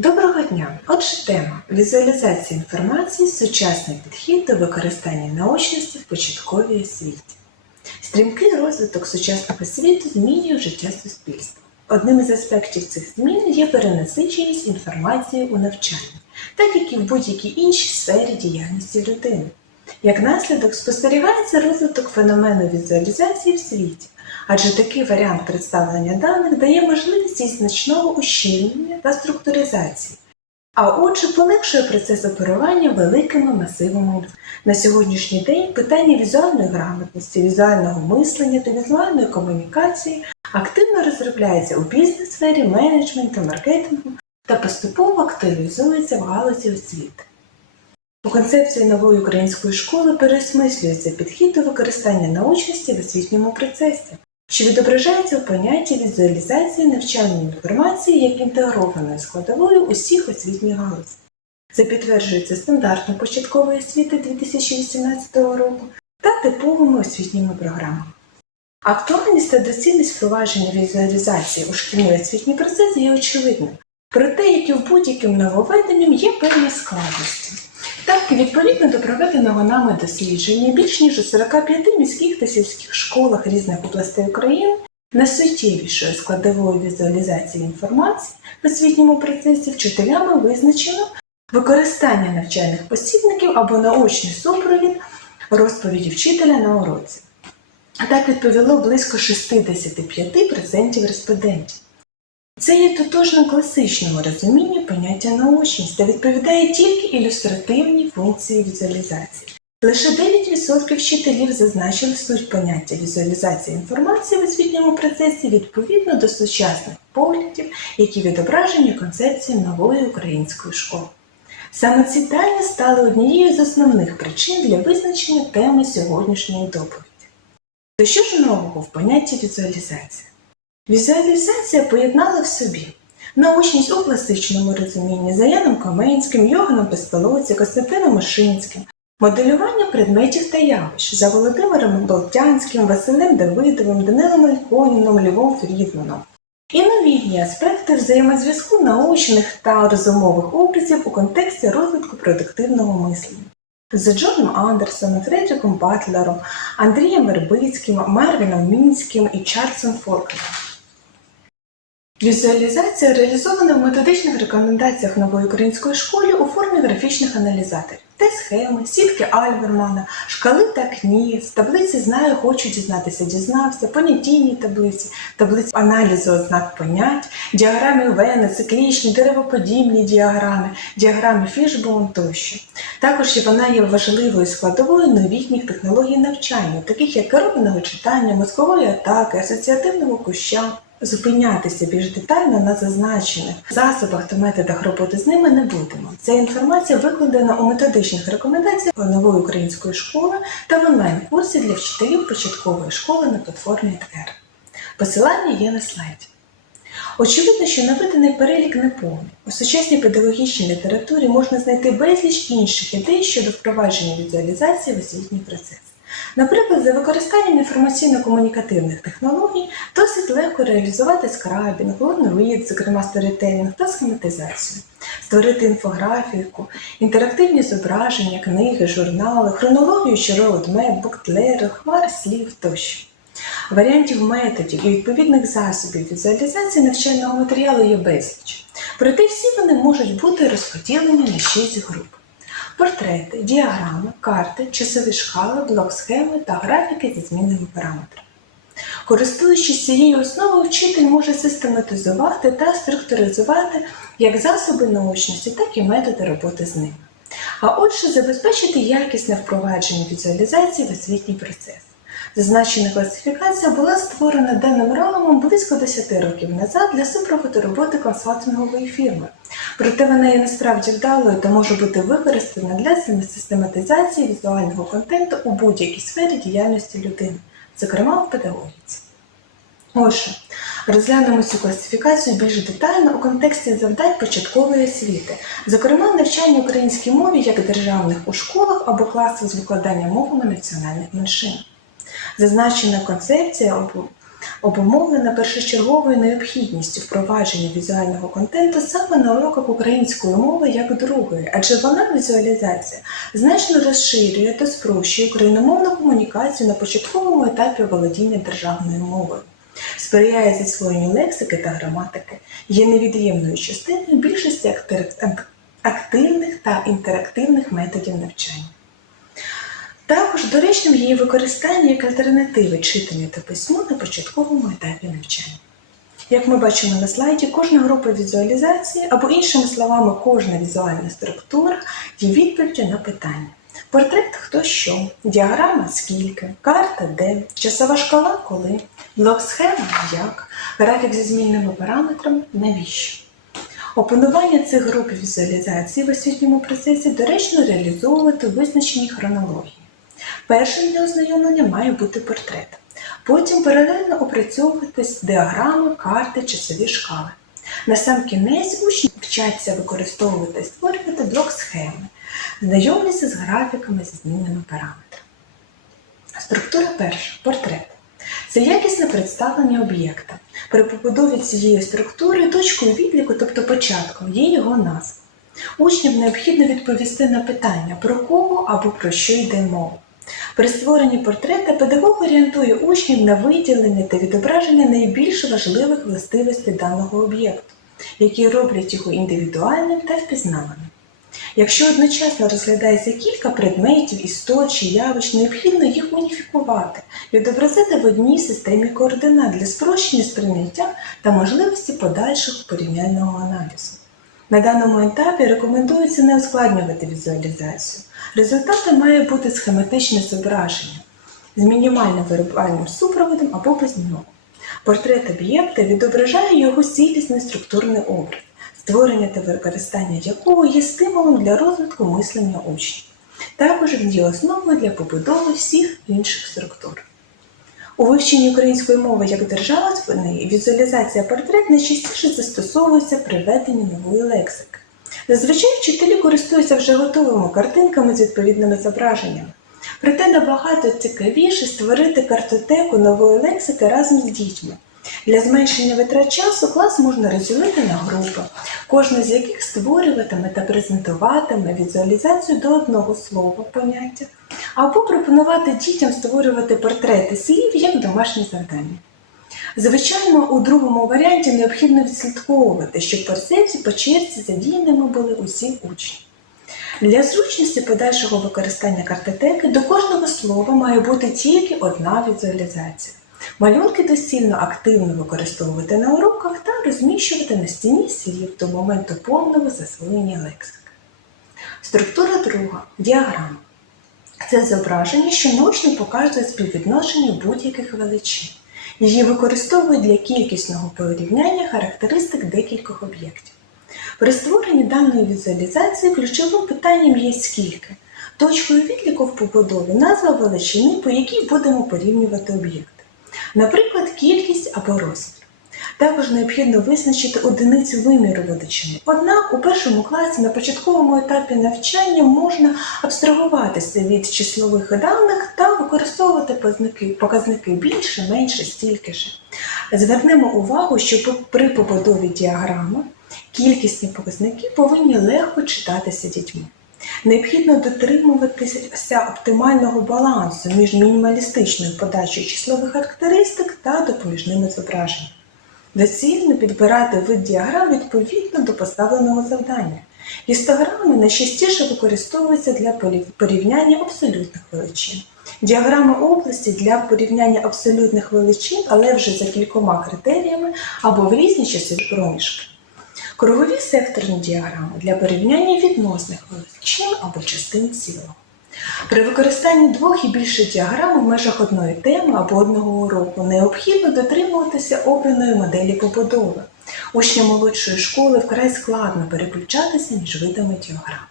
Доброго дня! Отже, тема візуалізація інформації, сучасний підхід до використання наочності в початковій освіті. Стрімкий розвиток сучасного світу змінює життя суспільства. Одним із аспектів цих змін є перенасиченість інформації у навчанні, так як і в будь-якій іншій сфері діяльності людини. Як наслідок спостерігається розвиток феномену візуалізації в світі, адже такий варіант представлення даних дає можливість їх значного ущільнення та структуризації, а отже полегшує процес оперування великими масивами. На сьогоднішній день питання візуальної грамотності, візуального мислення та візуальної комунікації активно розробляється у бізнес-сфері, менеджменту, маркетингу та поступово актуалізується в галузі освіти. У концепції нової української школи переосмислюється підхід до використання научності в освітньому процесі, що відображається в понятті візуалізації навчальної інформації як інтегрованої складової усіх освітніх галузей. Це підтверджується стандартом початкової освіти 2018 року та типовими освітніми програмами. Актуальність та доцільність впровадження візуалізації у шкільний освітній процес є очевидним, проте, як і в будь-яким нововведенням, є певні складності. Так, відповідно до проведеного нами дослідження, більш ніж у 45 міських та сільських школах різних областей України найсуттєвішою складовою візуалізації інформації в освітньому процесі вчителями визначено використання навчальних посібників або наочний супровід розповіді вчителя на уроці. А так відповіло близько 65% респондентів. Це є тотожно класичному розумінню поняття наочність та відповідає тільки ілюстративній функції візуалізації. Лише 9% вчителів зазначили суть поняття візуалізації інформації в освітньому процесі відповідно до сучасних поглядів, які відображені концепцією нової української школи. Саме ці дані стали однією з основних причин для визначення теми сьогоднішньої доповіді. То що ж нового в понятті візуалізація? Візуалізація поєднала в собі научність у класичному розумінні за Яном Каменським, Йоганом Пестолоці, Костянтином Мишинським, моделювання предметів та явищ за Володимиром Болтянським, Василем Давидовим, Данилом Ельконіном, Львом Фрідманом. І новітні аспекти взаємозв'язку научних та розумових образів у контексті розвитку продуктивного мислення. З Джоном Андерсоном, Фредріком Батлером, Андрієм Вербицьким, Марвіном Мінським і Чарльзом Форкером. Візуалізація реалізована в методичних рекомендаціях нової української школи у формі графічних аналізаторів. Те схеми, сітки Альвермана, шкали та КНІС, таблиці знаю, хочу дізнатися, дізнався, понятійні таблиці, таблиці аналізу ознак понять, діаграми Вена, циклічні, деревоподібні діаграми, діаграми Фішбоун тощо. Також вона є важливою складовою новітніх технологій навчання, таких як керованого читання, мозкової атаки, асоціативного куща. Зупинятися більш детально на зазначених засобах та методах роботи з ними не будемо. Ця інформація викладена у методичних рекомендаціях нової української школи та в онлайн-курсі для вчителів початкової школи на платформі ТР. Посилання є на слайді. Очевидно, що наведений перелік не повний. У сучасній педагогічній літературі можна знайти безліч інших ідей щодо впровадження візуалізації в освітній процес. Наприклад, за використанням інформаційно-комунікативних технологій досить легко реалізувати скрабінг, лонрід, зокрема сторітелінг та схематизацію, створити інфографіку, інтерактивні зображення, книги, журнали, хронологію чи роудмеп, буктлери, хмари слів тощо. Варіантів методів і відповідних засобів візуалізації навчального матеріалу є безліч. Проте всі вони можуть бути розподілені на шість груп портрети, діаграми, карти, часові шкали, блок-схеми та графіки зі змінними параметрами. Користуючись цією основою, вчитель може систематизувати та структуризувати як засоби научності, так і методи роботи з ними. А отже, забезпечити якісне впровадження візуалізації в освітній процес. Зазначена класифікація була створена даним ромом близько 10 років назад для супроводу роботи консалтингової фірми. Проте вона є насправді вдалою та може бути використана для систематизації візуального контенту у будь-якій сфері діяльності людини, зокрема в педагогіці. Отже, розглянемо цю класифікацію більш детально у контексті завдань початкової освіти, зокрема навчання українській мові як державних у школах або класах з викладання мовами національних меншин. Зазначена концепція обумовлена першочерговою необхідністю впровадження візуального контенту саме на уроках української мови як другої, адже вона візуалізація значно розширює та спрощує україномовну комунікацію на початковому етапі володіння державною мовою, сприяє засвоєнню лексики та граматики, є невід'ємною частиною більшості активних та інтерактивних методів навчання. Також доречним її використання як альтернативи читанню та письму на початковому етапі навчання. Як ми бачимо на слайді, кожна група візуалізації, або іншими словами, кожна візуальна структура є відповіддю на питання. Портрет хто що, діаграма скільки, карта де, часова шкала коли, блок схема як, графік зі змінними параметрами навіщо. Опанування цих груп візуалізації в освітньому процесі доречно реалізовувати у визначеній хронології. Першим для ознайомлення має бути портрет. Потім паралельно опрацьовуватись діаграми, карти, часові шкали. На сам кінець учні вчаться використовувати і створювати блок схеми, знайомляться з графіками зі змінними параметрами. Структура перша портрет. Це якісне представлення об'єкта. При побудові цієї структури точкою відліку, тобто початком, є його назва. Учням необхідно відповісти на питання, про кого або про що йде мова. При створенні портрета педагог орієнтує учнів на виділення та відображення найбільш важливих властивостей даного об'єкту, які роблять його індивідуальним та впізнаваним. Якщо одночасно розглядається кілька предметів, істот чи явищ, необхідно їх уніфікувати, відобразити в одній системі координат для спрощення сприйняття та можливості подальшого порівняльного аналізу. На даному етапі рекомендується не ускладнювати візуалізацію. Результатом має бути схематичне зображення з мінімальним вербальним супроводом або без нього. Портрет об'єкта відображає його цілісний структурний образ, створення та використання якого є стимулом для розвитку мислення учнів. Також він є основою для побудови всіх інших структур. У вивченні української мови як державної візуалізація портрет найчастіше застосовується при веденні нової лексики. Зазвичай вчителі користуються вже готовими картинками з відповідними зображеннями. Проте набагато цікавіше створити картотеку нової лексики разом з дітьми. Для зменшення витрат часу клас можна розділити на групи, кожна з яких створюватиме та презентуватиме візуалізацію до одного слова поняття, або пропонувати дітям створювати портрети слів як домашнє завдання. Звичайно, у другому варіанті необхідно відслідковувати, щоб по сеті по черзі задіяними були усі учні. Для зручності подальшого використання картотеки до кожного слова має бути тільки одна візуалізація. Малюнки доцільно активно використовувати на уроках та розміщувати на стіні слів до моменту повного засвоєння лексики. Структура друга діаграма. Це зображення, що наочно показує співвідношення будь-яких величин. Її використовують для кількісного порівняння характеристик декількох об'єктів. При створенні даної візуалізації ключовим питанням є скільки. Точкою відліку в побудові назва величини, по якій будемо порівнювати об'єкти. Наприклад, кількість або розмір. Також необхідно визначити одиницю виміру величини. Однак у першому класі на початковому етапі навчання можна абстрагуватися від числових даних та використовувати показники, показники більше, менше, стільки ж. Звернемо увагу, що при побудові діаграми кількісні показники повинні легко читатися дітьми. Необхідно дотримуватися оптимального балансу між мінімалістичною подачею числових характеристик та допоміжними зображеннями. Доцільно підбирати вид діаграм відповідно до поставленого завдання. Гістограми найчастіше використовуються для порівняння абсолютних величин. Діаграми області для порівняння абсолютних величин, але вже за кількома критеріями або в різні часові проміжки. Кругові секторні діаграми для порівняння відносних величин або частин цілого. При використанні двох і більше діаграм в межах одної теми або одного уроку необхідно дотримуватися обраної моделі побудови. Учням молодшої школи вкрай складно переключатися між видами діаграм.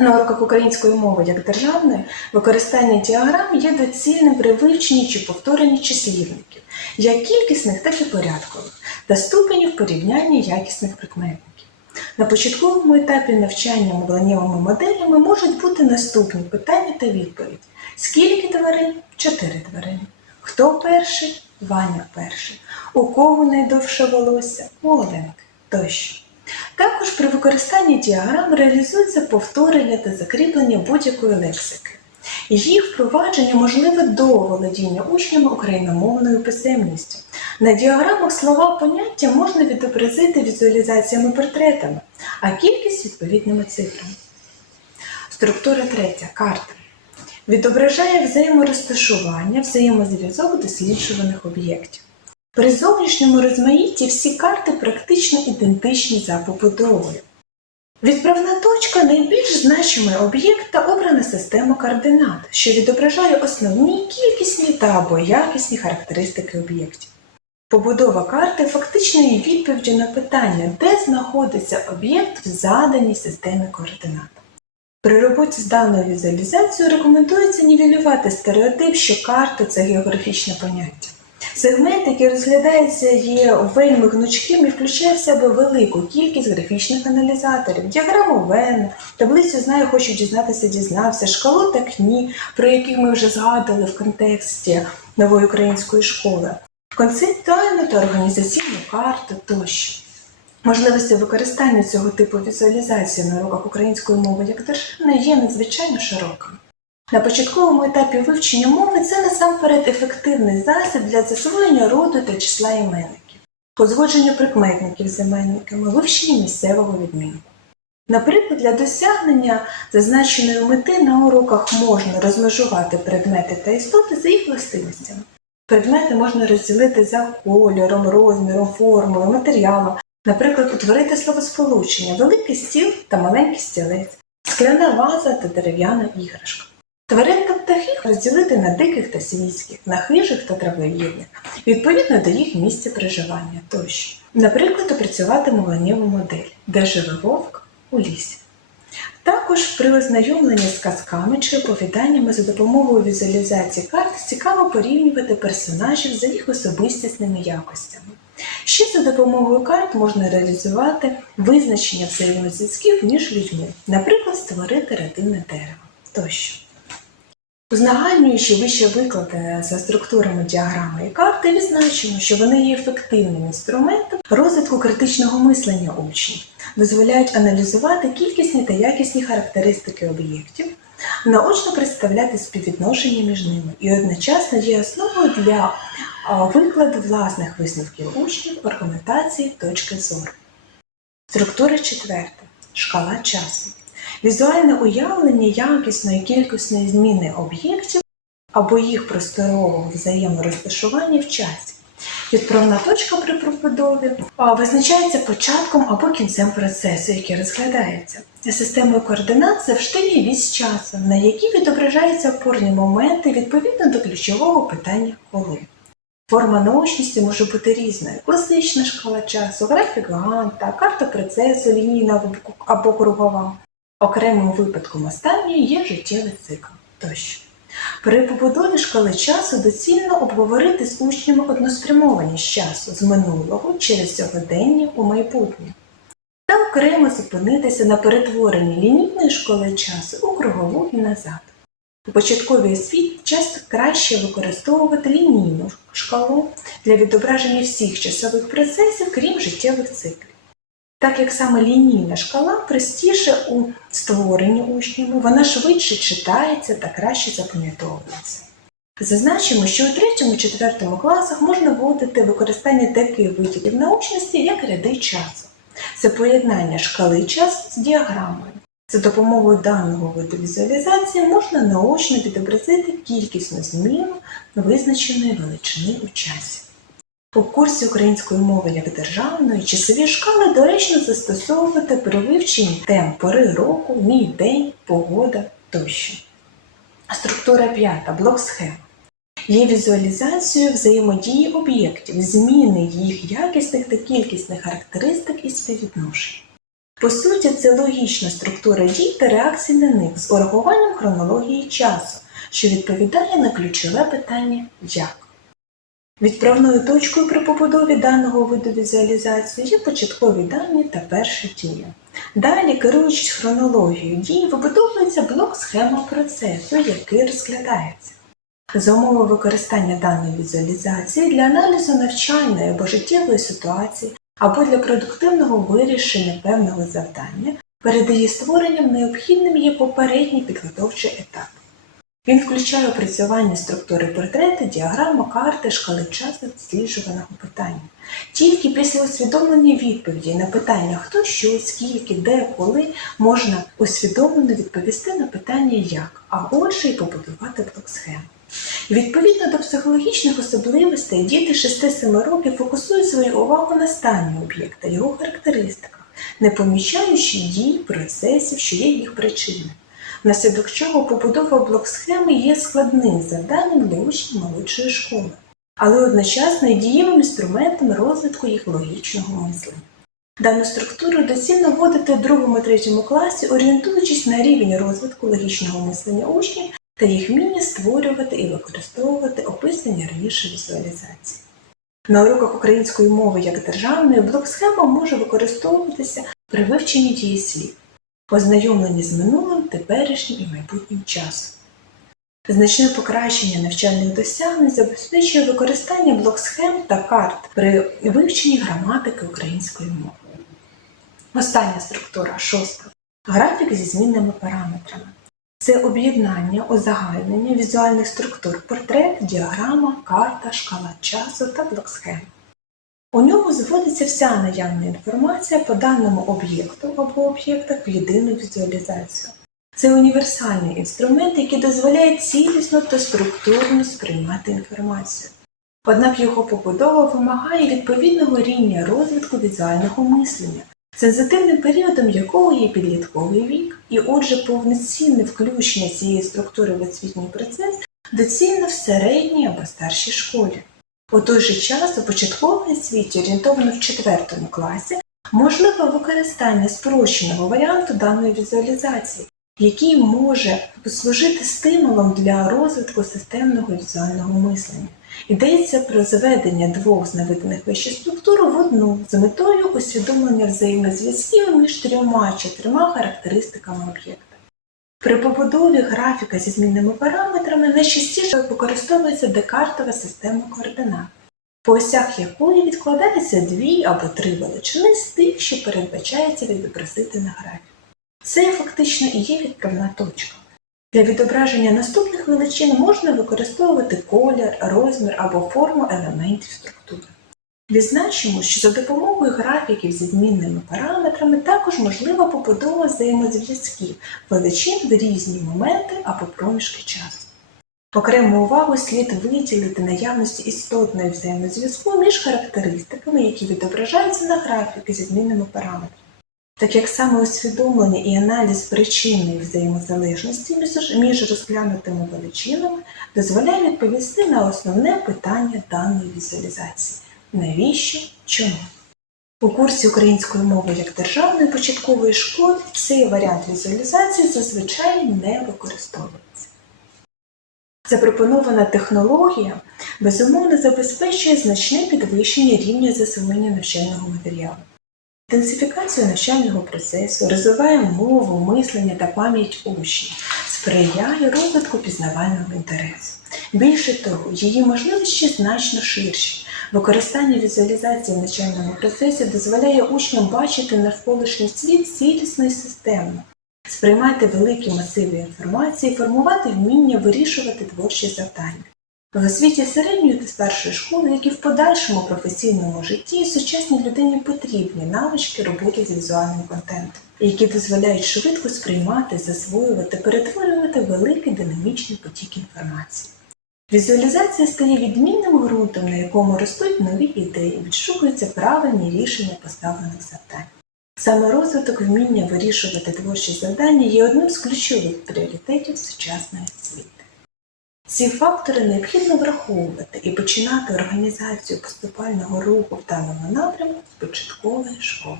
На уроках української мови як державної використання діаграм є доцільним при вивченні чи повторенні числівників, як кількісних, так і порядкових, та ступенів порівняння якісних прикметників. На початковому етапі навчання мовленнєвими моделями можуть бути наступні питання та відповідь: скільки тварин? Чотири тварини. Хто перший? Ваня перший. У кого найдовше волосся? У тощо. Також при використанні діаграм реалізується повторення та закріплення будь-якої лексики. Їх впровадження можливе до володіння учнями україномовною писемністю. На діаграмах слова поняття можна відобразити візуалізаціями портретами, а кількість відповідними цифрами. Структура третя карта. Відображає взаєморозташування, взаємозв'язок досліджуваних об'єктів. При зовнішньому розмаїтті всі карти практично ідентичні за побудовою. Відправна точка найбільш значимий об'єкт та обрана система координат, що відображає основні кількісні та або якісні характеристики об'єктів. Побудова карти фактично є відповіддю на питання, де знаходиться об'єкт в заданій системі координат. При роботі з даною візуалізацією рекомендується нівелювати стереотип, що карта це географічне поняття. Сегмент, який розглядається, є вельми гнучким і включає в себе велику кількість графічних аналізаторів, діаграму Вен, таблицю знаю, хочу дізнатися, дізнався, шкалу та КНІ, про яких ми вже згадували в контексті нової української школи, концептуальну та організаційну карту тощо. Можливості використання цього типу візуалізації на уроках української мови як державної є надзвичайно широкими. На початковому етапі вивчення мови це насамперед ефективний засіб для засвоєння роду та числа іменників, узгодження прикметників з іменниками, вивчення місцевого відмінку. Наприклад, для досягнення зазначеної мети на уроках можна розмежувати предмети та істоти за їх властивостями. Предмети можна розділити за кольором, розміром, формою, матеріалом, наприклад, утворити словосполучення, великий стіл та маленький стілець, скляна ваза та дерев'яна іграшка. Тварин та птахів розділити на диких та свійських, на хижих та травоїдних, відповідно до їх місця проживання тощо. Наприклад, опрацювати мовленнєву модель, де живе вовк у лісі. Також при ознайомленні з казками чи оповіданнями за допомогою візуалізації карт цікаво порівнювати персонажів за їх особистісними якостями. Ще за допомогою карт можна реалізувати визначення взаємозв'язків між людьми, наприклад, створити родинне дерево тощо. Узагальнюючи вище викладене за структурами діаграми і карти, відзначимо, що вони є ефективним інструментом розвитку критичного мислення учнів, дозволяють аналізувати кількісні та якісні характеристики об'єктів, наочно представляти співвідношення між ними і одночасно є основою для викладу власних висновків учнів, аргументації, точки зору. Структура четверта. Шкала часу. Візуальне уявлення якісної кількісної зміни об'єктів або їх просторового взаєморозташування в часі. Відправна точка при побудові визначається початком або кінцем процесу, який розглядається. Системою координат завжди є вісь часу, на якій відображаються опорні моменти відповідно до ключового питання коли. Форма наочності може бути різною: класична шкала часу, графік Ганта, карта процесу, лінійна або кругова. Окремим випадком останньої є життєвий цикл тощо. При побудові шкали часу доцільно обговорити з учнями односпрямованість часу з минулого через сьогодення у майбутнє та окремо зупинитися на перетворенні лінійної школи часу у кругову і назад. У початковій освіті часто краще використовувати лінійну шкалу для відображення всіх часових процесів, крім життєвих циклів. Так як саме лінійна шкала простіша у створенні учнями, вона швидше читається та краще запам'ятовується. Зазначимо, що у 3-4 класах можна вводити використання таких виділів научності, як ряди часу. Це поєднання шкали часу з діаграмою. За допомогою даного виду візуалізації можна наочно відобразити кількісну зміну визначеної величини у часі. У курсі української мови як державної часові шкали доречно застосовувати при вивченні тем пори року, мій день, погода тощо. Структура п'ята блок схем. Є візуалізацією взаємодії об'єктів, зміни їх якісних та кількісних характеристик і співвідношень. По суті, це логічна структура дій та реакцій на них з урахуванням хронології часу, що відповідає на ключове питання як. Відправною точкою при побудові даного виду візуалізації є початкові дані та перша дія. Далі, керуючись хронологією дій, вибудовується блок схема процесу, який розглядається. За умови використання даної візуалізації для аналізу навчальної або життєвої ситуації або для продуктивного вирішення певного завдання перед її створенням необхідним є попередній підготовчий етап. Він включає опрацювання структури портрету, діаграми, карти, шкали часу досліджуваного питання. Тільки після усвідомлення відповіді на питання хто що, скільки, де, коли можна усвідомлено відповісти на питання як, а отже й побудувати блок схем. Відповідно до психологічних особливостей, діти 6-7 років фокусують свою увагу на стані об'єкта, його характеристиках, не помічаючи дій, процесів, що є їх причиною. Внаслідок чого побудова блок-схеми є складним завданням для учнів молодшої школи, але одночасно і дієвим інструментом розвитку їх логічного мислення. Дану структуру доцільно вводити в другому-третьому класі, орієнтуючись на рівень розвитку логічного мислення учнів та їх вміння створювати і використовувати описані раніше візуалізації. На уроках української мови як державної блок-схема може використовуватися при вивченні дієслів, ознайомленні з минулим, теперішнім і майбутнім часом. Значне покращення навчальних досягнень забезпечує використання блок-схем та карт при вивченні граматики української мови. Остання структура шоста графік зі змінними параметрами. Це об'єднання, узагальнення візуальних структур портрет, діаграма, карта, шкала часу та блок-схема. У ньому зводиться вся наявна інформація по даному об'єкту або об'єктах в єдину візуалізацію. Це універсальний інструмент, який дозволяє цілісно та структурно сприймати інформацію. Однак його побудова вимагає відповідного рівня розвитку візуального мислення, сенситивним періодом якого є підлітковий вік, і отже повноцінне включення цієї структури в освітній процес доцільно в середній або старшій школі. У той же час у початковій освіті, орієнтовано в 4 класі, можливе використання спрощеного варіанту даної візуалізації, який може послужити стимулом для розвитку системного візуального мислення. Йдеться про заведення двох з наведених структур в одну з метою усвідомлення взаємозв'язків між трьома чи трьома характеристиками об'єкта. При побудові графіка зі змінними параметрами найчастіше використовується декартова система координат, по осях якої відкладаються дві або три величини з тих, що передбачається відобразити на графіку. Це фактично і є відправна точка. Для відображення наступних величин можна використовувати колір, розмір або форму елементів структури. Відзначимо, що за допомогою графіків зі змінними параметрами також можлива побудова взаємозв'язків величин в різні моменти або проміжки часу. Окрему увагу слід виділити наявності істотної взаємозв'язку між характеристиками, які відображаються на графіки зі змінними параметрами так як саме усвідомлення і аналіз причинної взаємозалежності між- розглянутими величинами дозволяє відповісти на основне питання даної візуалізації навіщо, чому. У курсі української мови як державної початкової школи цей варіант візуалізації зазвичай не використовується. Запропонована технологія безумовно забезпечує значне підвищення рівня засвоєння навчального матеріалу. Інтенсифікацію навчального процесу розвиває мову, мислення та пам'ять учнів, сприяє розвитку пізнавального інтересу. Більше того, її можливості значно ширші. Використання візуалізації в навчальному процесі дозволяє учням бачити навколишній світ цілісно і системно, сприймати великі масиви інформації, формувати вміння вирішувати творчі завдання. В освіті середньої та старшої школи, як і в подальшому професійному житті, сучасній людині потрібні навички роботи з візуальним контентом, які дозволяють швидко сприймати, засвоювати, перетворювати великий динамічний потік інформації. Візуалізація стає відмінним ґрунтом, на якому ростуть нові ідеї, відшукуються правильні рішення поставлених завдань. Саме розвиток вміння вирішувати творчі завдання є одним з ключових пріоритетів сучасної освіти. Ці фактори необхідно враховувати і починати організацію поступального руху в даному напрямку з початкової школи.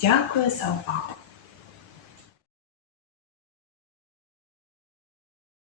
Дякую за увагу!